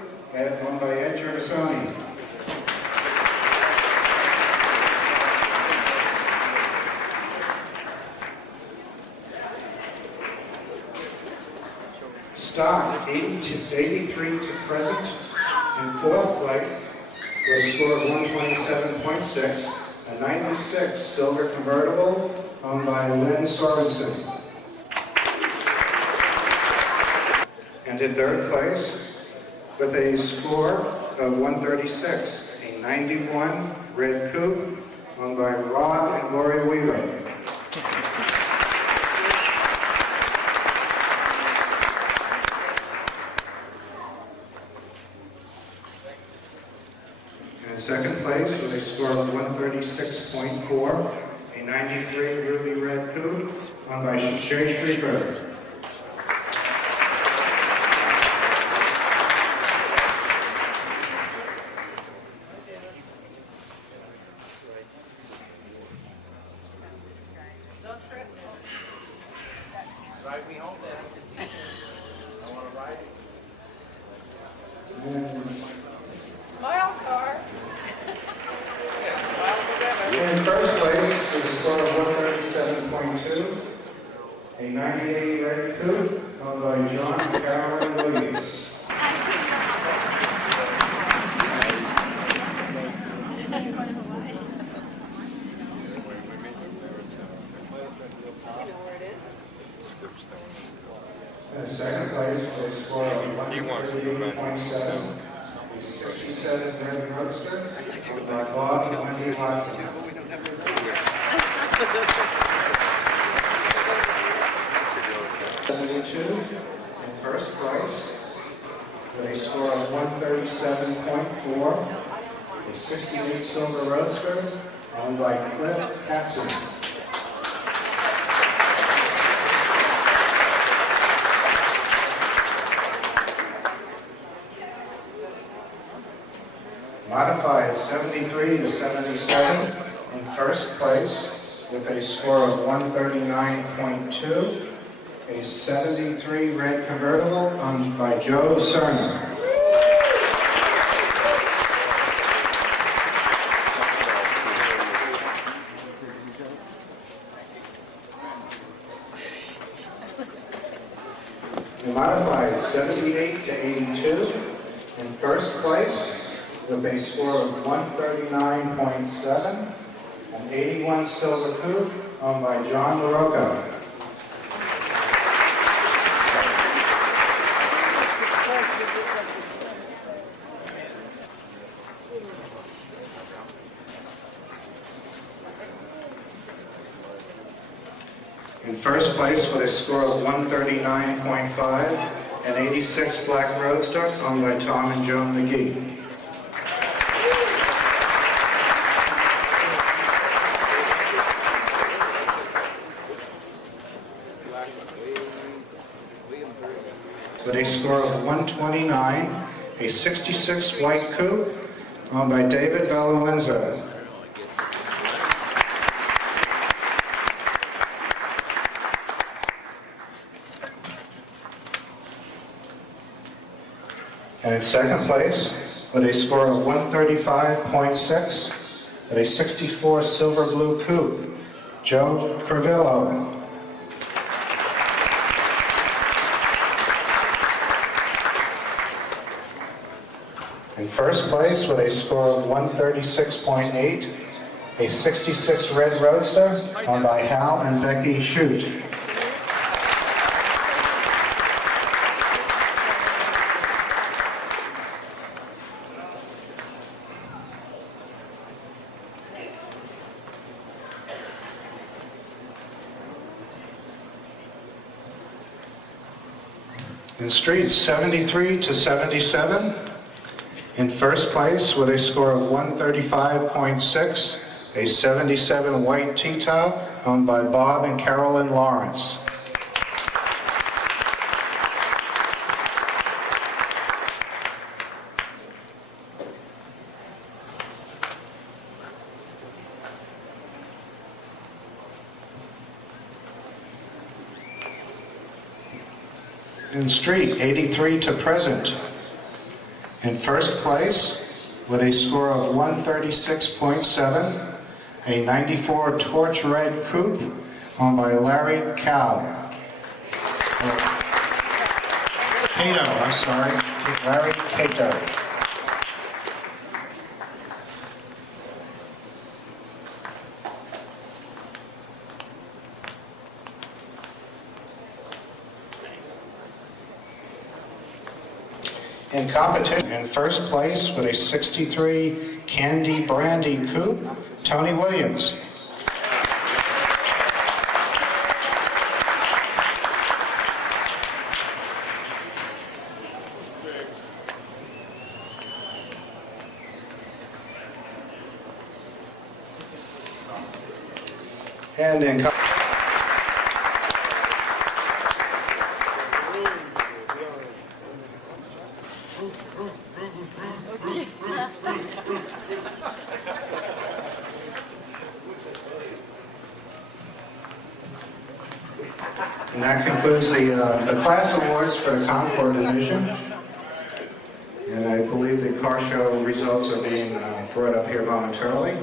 won by Ed Gergasoni. Stock 83 to present in fourth place with a score of 127.6, a 96 silver convertible owned by Lynn Sorensen. And in third place with a score of 136, a 91 red coupe owned by Rod and Gloria Weaver. In second place with a score of 136.4, a 93 ruby red coupe owned by Shay Streeter. Drive me home, then. I want to ride Smile car. In first place with a score of 137.2, a 98 red coupe owned by John and Carolyn Williams. In second place with a score of 138.7, a 67 red roadster owned by Bob and Wendy Watson. 72 in first place with a score of 137.4, a 68 silver roadster owned by Cliff Katzen. Modified 73 to 77 in first place with a score of 139.2, a 73 red convertible owned by Joe Cerner. Modified 78 to 82 in first place with a score of 139.7, an 81 silver coupe owned by John LaRocca. In first place with a score of 139.5, an 86 black roadster owned by Tom and Joan McGee. With a score of 129, a 66 white coupe owned by David Valenzuela. And in second place, with a score of 135.6, with a 64 silver blue coupe, Joe Crevillo. In first place, with a score of 136.8, a 66 red roadster owned by Hal and Becky Shute. In streets 73 to 77, In first place with a score of 135.6, a 77 white T-top owned by Bob and Carolyn Lawrence. In street, 83 to present. In first place, with a score of 136.7, a 94 Torch Red Coupe owned by Larry Cato, I'm sorry, Larry Cato. In competition, in first place with a 63 Candy Brandy Coupe, Tony Williams. And in And that concludes the class awards for the Concord division. And I believe the car show results are being brought up here momentarily.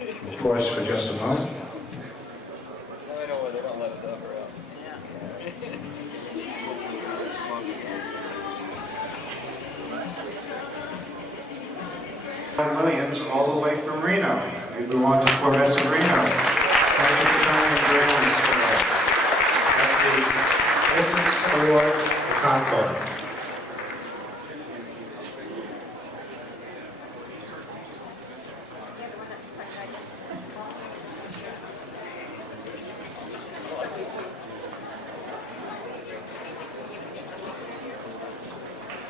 We'll pause for just a moment. Williams, all the way from Reno. We belong to Corvettes of Reno. Thank you for coming and joining us today. That's the Business Award for Concord.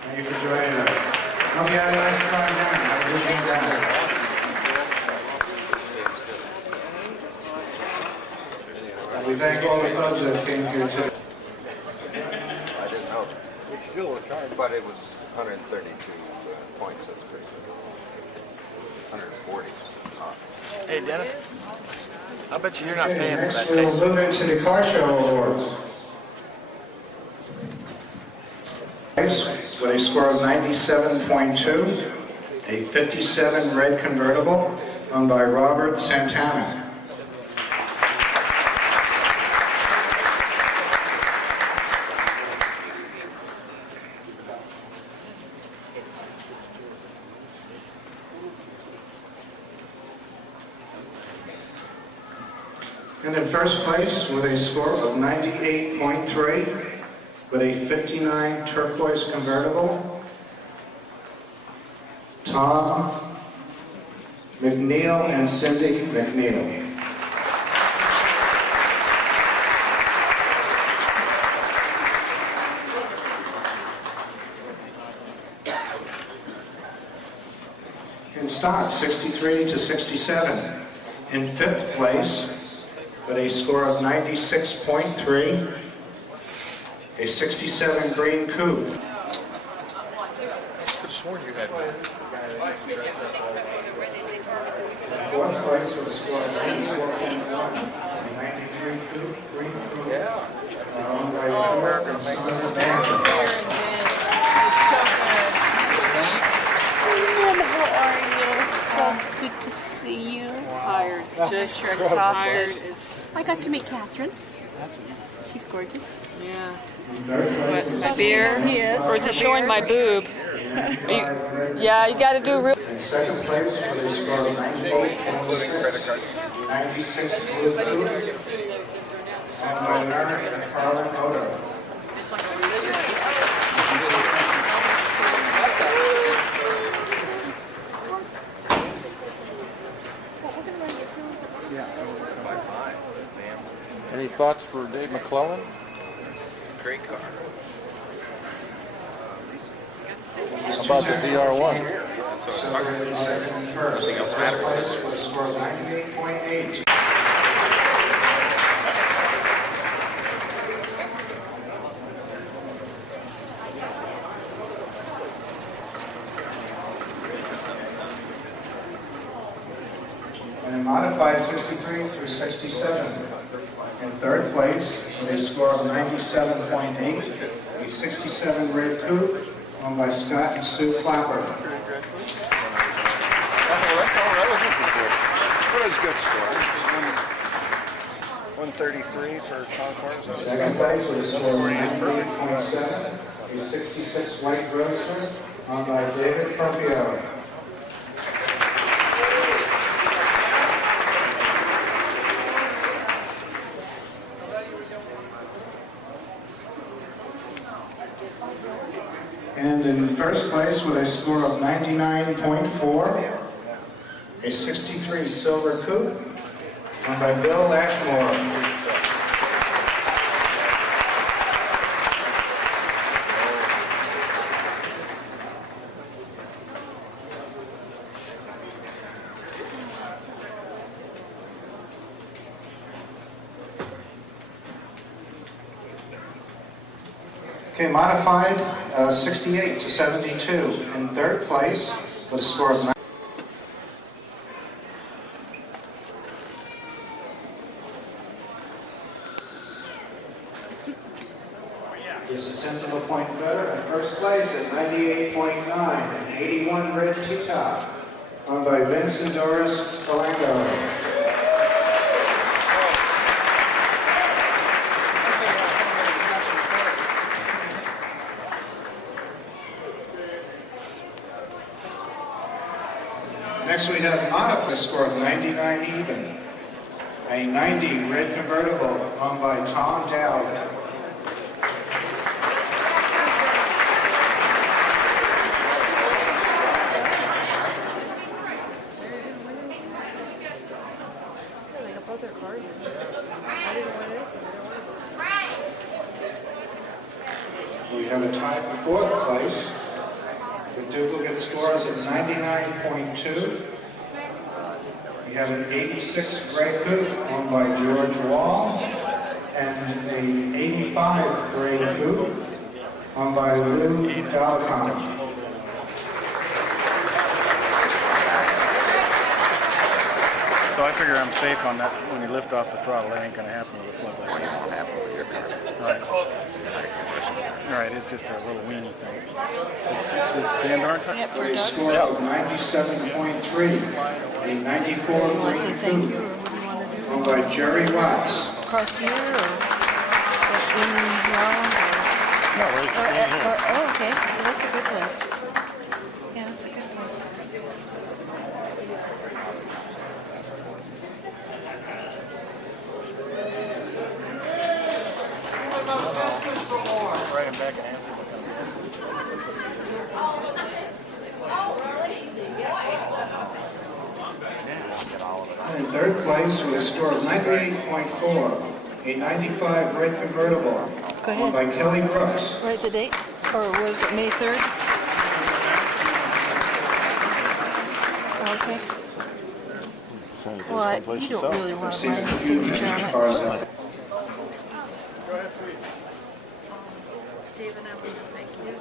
Thank you for joining us. Hope you had a nice time down. Have a good day down. We thank all the folks that came here today. I didn't know. It still retired. But it was 132 points. That's pretty good. 140. Hey, Dennis. I bet you're not paying for Next that. we'll move into the car show awards. With a score of 97.2, a 57 red convertible owned by Robert Santana. And in first place with a score of 98.3, with a 59 turquoise convertible, Tom McNeil and Cindy McNeil. In stock, 63 to 67. In fifth place, with a score of 96.3, a 67 green coupe. I could have sworn you had one. Fourth place with a score of 94.1, a 93 coupe, green coupe. Yeah. Owned by Philip and Sandra Banner. Simon, how are you? So good to see you. Tired. Just You're exhausted. I got to meet Catherine. She's gorgeous. Yeah. What, My beer? He is. Or is it showing my boob? Yeah, you got to do real. In second place with a score of 98.6, 96 blue coupe. Owned by Mary and Carlin Odo. By 5, man. Any thoughts for Dave McClellan? Great car. How about the VR1? That's what I'm talking about. Nothing else matters. Score 98.8. And in modified 63 through 67. In third place with a score of 97.8, a 67 red coupe owned by Scott and Sue Clapper. What is good score? 133 for Concours. Second place with a score of 98.7, a 66 white Roadster owned by David Propio. And in first place with a score of 99.4, a 63 silver coupe owned by Bill Ashmore. Okay, modified 68 to 72. In third place with a score of 9. Just a tenth of a point better. In first place at 98.9, an 81 red T-top, owned by Vincent Doris Palango. Next we have modified score of 99 even. A 90 red convertible owned by Tom Dowd. We have a tie for fourth place with duplicate scores of 99.2. We have an 86 gray coupe owned by George Wall and an 85 gray coupe owned by Lou Dalcon. So I figure I'm safe on that. When you lift off the throttle, that ain't going to happen with a plug like that. It won't happen with your car. Right. It's just like a question. Right, it's just a little weenie thing. The Andorran type? With a score of 97.3, a 94 gray coupe owned by Jerry Watts. Across here or in Yarmouth? No, right here. Oh, okay. Yeah, that's a good place. Yeah, that's a good place. Write him back and answer. And in third place with a score of 98.4, a 95 red convertible owned by Kelly Brooks. Write the date, or was it May 3rd? Okay. Well, you don't really want to write a signature on it. Dave and I want to thank you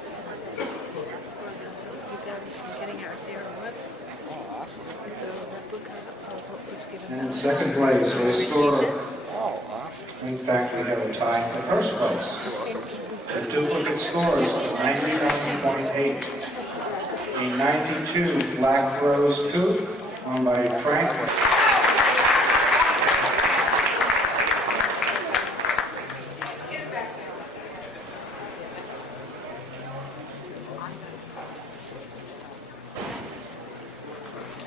for you guys getting ours here on web. Oh, awesome. So that book of what was given. And in second place with a score of, in fact, we have a tie for first place. The duplicate scores of 99.8, a 92 Black Rose coupe owned by Frank.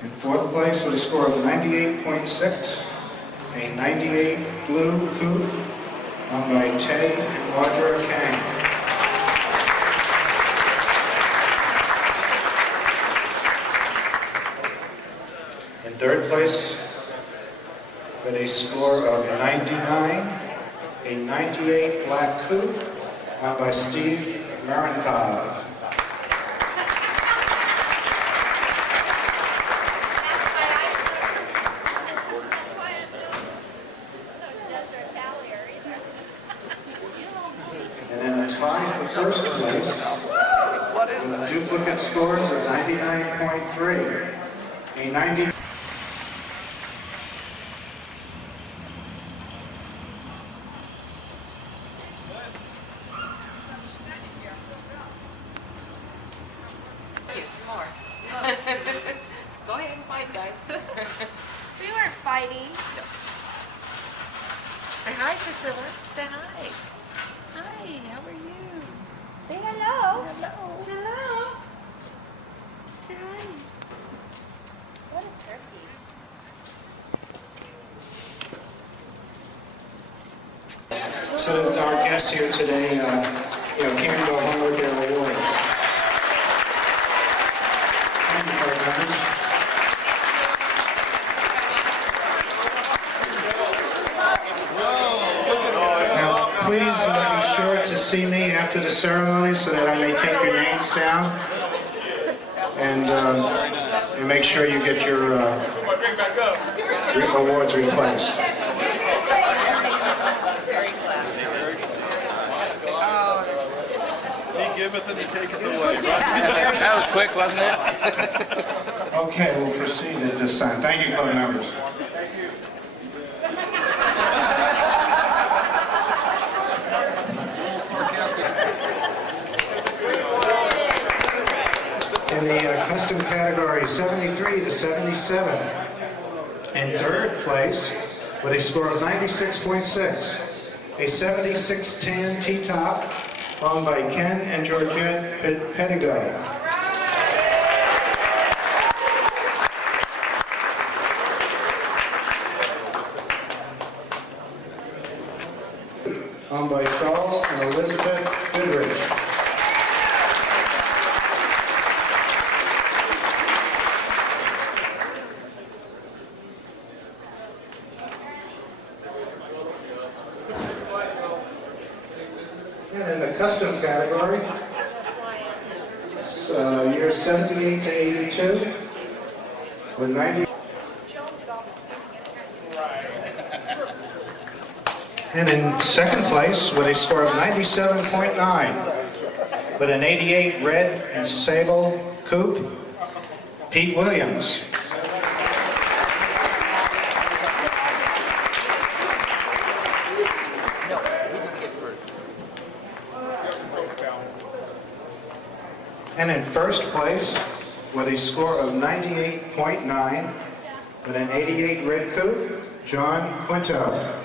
In fourth place with a score of 98.6, a 98 blue coupe owned by Tay and Audra Kang. In third place with a score of 99, a 98 black coupe owned by Steve Marinkov. first place with duplicate scores of 99.3. A 90. Some more. Go ahead and fight, guys. We weren't fighting. Say hi, Priscilla. Say hi. Hi, how are you? Say hello. Hello. Hello. Say hi. What a turkey. So our guests here today, can't go home with their awards. Thank you very much. Now, please be sure to see me after the ceremony so that I may take your names down and make sure you get your awards replaced. He giveth and he taketh away. That was quick, wasn't it? Okay, we'll proceed at this time. Thank you, club members. In the custom category, 73 to 77. In third place, with a score of 96.6, a 76 tan T-top, owned by Ken and Georgette Pettigrew. Owned by Charles and Elizabeth Goodrich. And in the custom category, years 78 to 82, with 90. And in second place, with a score of 97.9, with an 88 red and sable coupe, Pete Williams. And in first place, with a score of 98.9, with an 88 red coupe, John Quinto.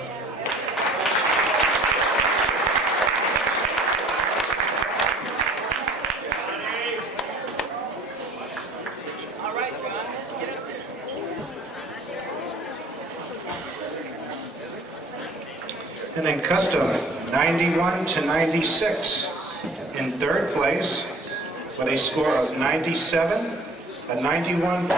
And in custom, 91 to 96. In third place, with a score of 97, a 91.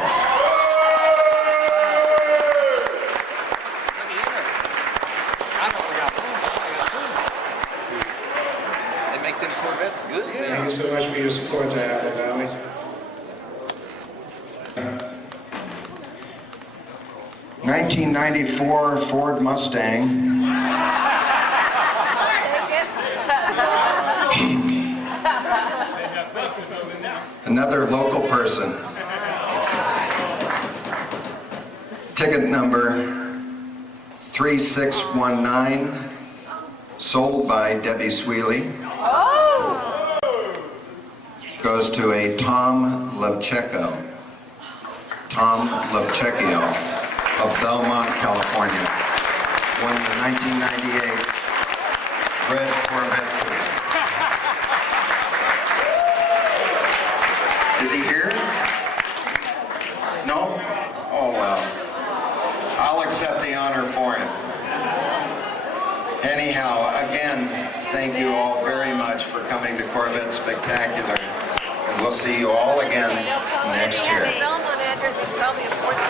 They make them Corvettes good. Thank you so much for your support to Apple Valley. '94 Ford Mustang. Another local person. Ticket number 3619, sold by Debbie Sweely. Goes to a Tom Levcheko. Tom Levchekio of Belmont, California. Won the 1998 red Corvette coupe. Is he here? No? Oh well. I'll accept the honor for him. Anyhow, again, thank you all very much for coming to Corvette Spectacular. And we'll see you all again next year. Belmont address, you can probably afford the